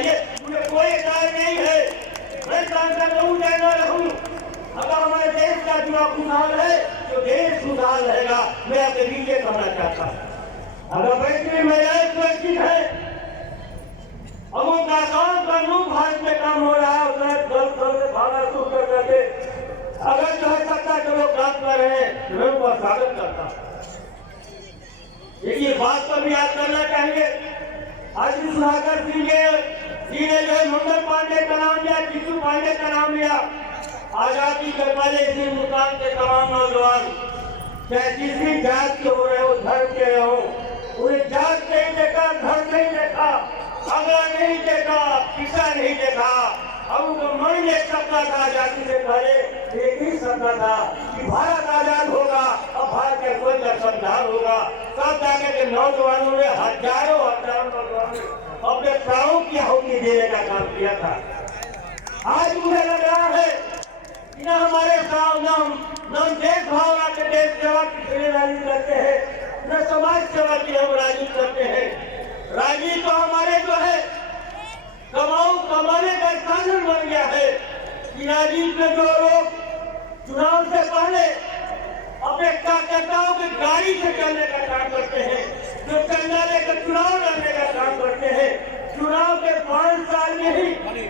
चाहिए, मुझे कोई इतराज नहीं है। मैं सांसद रहूं चाहे न रहूं, अगर हमारे देश का चुनाव खुशहाल है तो देश खुशहाल रहेगा। मैं आपके नीचे करना चाहता हूँ। अगर वैश्विक महिलाएं सुरक्षित है, अब उनका काम कानून भारत में काम हो रहा है, उसमें भावना शुरू कर करके अगर जो है सत्ता के लोग काम कर रहे हैं, मैं उनका स्वागत करता हूँ। ये बात को भी याद करना चाहिए। आज सुधाकर सिंह जी ने जो है मंगल पांडे का नाम लिया, टीटू पांडे का नाम लिया। आजादी के पहले इस हिंदुस्तान के तमाम नौजवान चाहे जिस भी जात के हो रहे हो, धर्म के हो, उन्हें जात नहीं देखा, धर्म नहीं देखा, अगला नहीं देखा, पिता नहीं देखा। अब उनको मन में सपना था, आजादी से पहले एक ही सपना था कि भारत आजाद होगा और भारत का कोई संविधान होगा। तब जाके के नौजवानों ने हजारों नौजवानों ने अपने प्राणों की आहुति देने का काम किया था। आज मुझे लग रहा है कि न हमारे गाँव न देश भावना के देश सेवा की राजनीति करते हैं, न समाज सेवा की हम राजनीति करते हैं। राजनीति तो हमारे जो है कमाने का साधन बन गया है कि राजनीति में जो लोग चुनाव से पहले अपने कार्यकर्ताओं की गाड़ी से चलने का काम करते हैं, जो चंदा लेकर चुनाव लड़ने का काम करते हैं, चुनाव के 5 साल में ही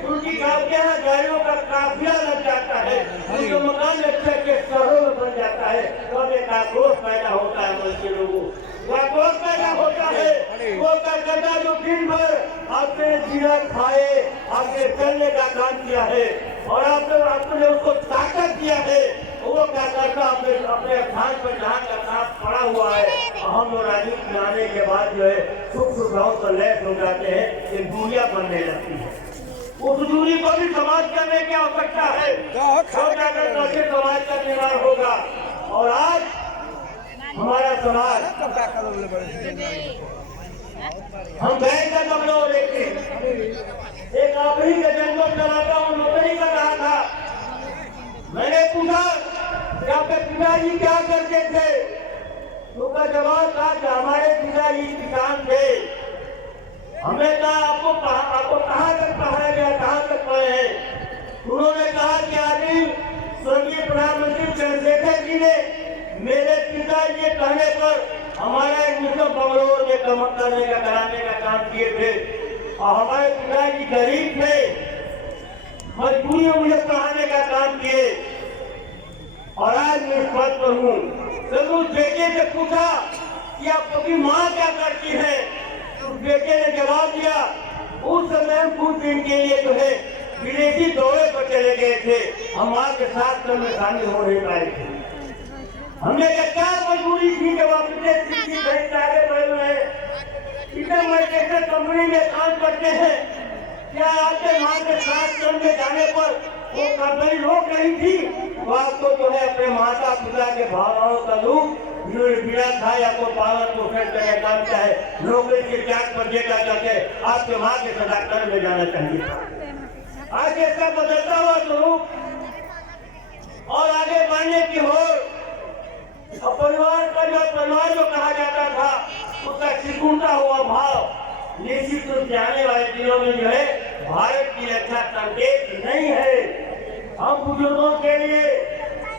उनकी गाँव के यहाँ गाड़ियों का काफिला लग जाता है, उनके मकान अच्छे के शहरों में बन जाता है, तो एक आक्रोश पैदा होता है मुल्क के लोगों को, आक्रोश पैदा होता है। वो कार्यकर्ता जो दिन भर आपने जीरा खाए, आपने चलने का काम किया है और आपने उसको ताकत दिया है, वो क्या करता अपने स्थान पर जहाँ का काम पड़ा हुआ है, हम लोग राजनीति में आने के बाद जो है सुख सुविधाओं पर लैस हो जाते हैं, एक दूरियां बनने लगती है। उस दूरी को भी समाज करने की आवश्यकता है, समाज का निर्माण होगा। और आज हमारा समाज हम बैंक का कमलों लेके एक आखिरी का जन्म चलाता हूँ, नौकरी कर रहा था। मैंने पूछा कि आपके पिताजी क्या करते थे, तो उसका जवाब था कि हमारे पिताजी किसान थे। हमने कहा आपको कहाँ तक पढ़ाया गया, कहाँ तक पढ़े हैं? उन्होंने कहा कि आदि स्वर्गीय प्रधानमंत्री चंद्रशेखर जी ने मेरे पिताजी के कहने पर हमारा एडमिशन बंगलोर में कराने का काम किए थे और हमारे पिताजी गरीब थे, मजबूरी में मुझे पढ़ाने का काम किए और आज मैं इस पद पर हूँ। जब उस बेटे से पूछा कि आपकी माँ क्या करती है, तो उस बेटे ने जवाब दिया, उस समय हम कुछ दिन के लिए जो है विदेशी दौरे पर चले गए थे, हम माँ के साथ में शामिल हो नहीं पाए थे। हमने क्या मजबूरी थी जब आप आगे बढ़ रहे इतने मल्टीनेशनल कंपनी में काम करते हैं, क्या आपके माँ के साथ में जाने पर वो कंपनी रोक रही थी? तो आपको जो है अपने माता पिता के भावनाओं का रूप बिना था या को पालन पोषण करने काम चाहे नौकरी के त्याग पर देकर करके आपके माँ के सदा कर में जाना चाहिए। आज इसका बदलता हुआ स्वरूप और आगे बढ़ने की होड़, परिवार जो कहा जाता था उसका सिकुड़ता हुआ भाव निश्चित रूप से आने वाले दिनों में जो है भारत की रक्षा संकेत नहीं है। हम बुजुर्गों के लिए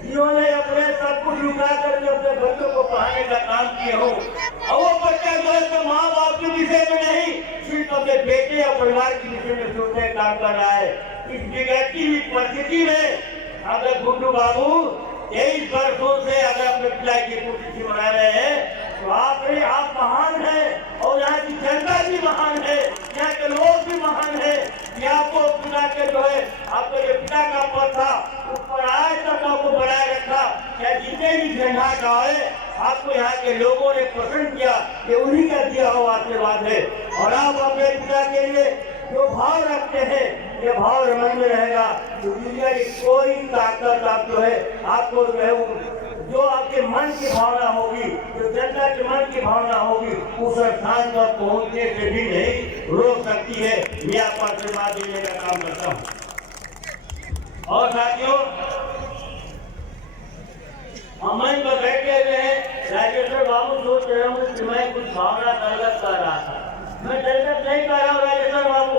जिन्होंने अपने सब कुछ लुटा करके अपने बच्चों को पढ़ाने का काम किए हो और वो बच्चा जो है तो माँ बाप के विषय में नहीं, सिर्फ अपने बेटे और परिवार के विषय में सोचने का काम कर रहा है। इस बिगड़ती हुई परिस्थिति में अगर गुड्डू बाबू 23 वर्षों से अगर अपने पिता की पुण्यतिथि मना रहे हैं तो आप महान हैं और यहाँ की जनता भी महान है, यहाँ के लोग भी महान है कि आपको पिता के जो है आपके जो पिता का पद था उस पर आज तक आपको बनाए रखा। क्या जितने भी झंडा का है आपको यहाँ के लोगों ने पसंद किया कि उन्हीं का दिया हुआ आशीर्वाद है और आप अपने पिता के लिए जो भाव रखते हैं ये भाव मन में रहेगा। दुनिया की कोई ताकत आप जो है आपको जो है जो आपके मन की भावना होगी, जो जनता के मन की भावना होगी, उस स्थान पर पहुंचने से भी नहीं रोक सकती है। ये आपको आशीर्वाद देने का काम करता हूँ। और साथियों, हम मंच पर बैठे हुए हैं, राजेश्वर बाबू सोच रहे हूँ कि मैं कुछ भावना का अलग कर रहा था। मैं दलगत नहीं कर रहा हूँ राजेश्वर बाबू